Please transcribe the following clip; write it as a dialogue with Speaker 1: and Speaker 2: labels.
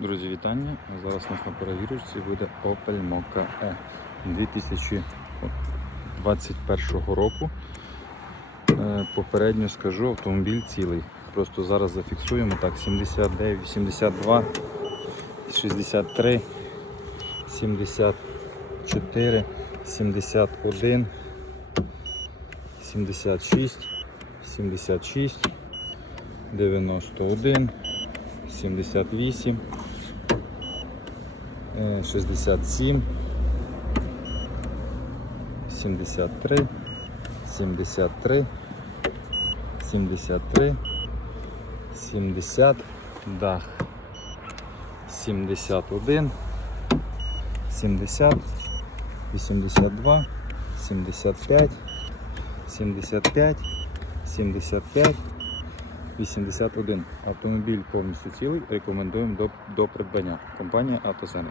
Speaker 1: Друзі, вітання. Зараз у нас на перевірочці буде Opel Mokka E 2021 року. Е, Попередньо скажу, автомобіль цілий. Просто зараз зафіксуємо так, 79, 82, 63, 74, 71, 76, 76, 91, 78, е, 67, 73, 73, 73, 70, дах, 71, 70, 82, 75, 75, 75, 81. Автомобіль повністю цілий. Рекомендуємо до, до придбання. Компанія Автозени.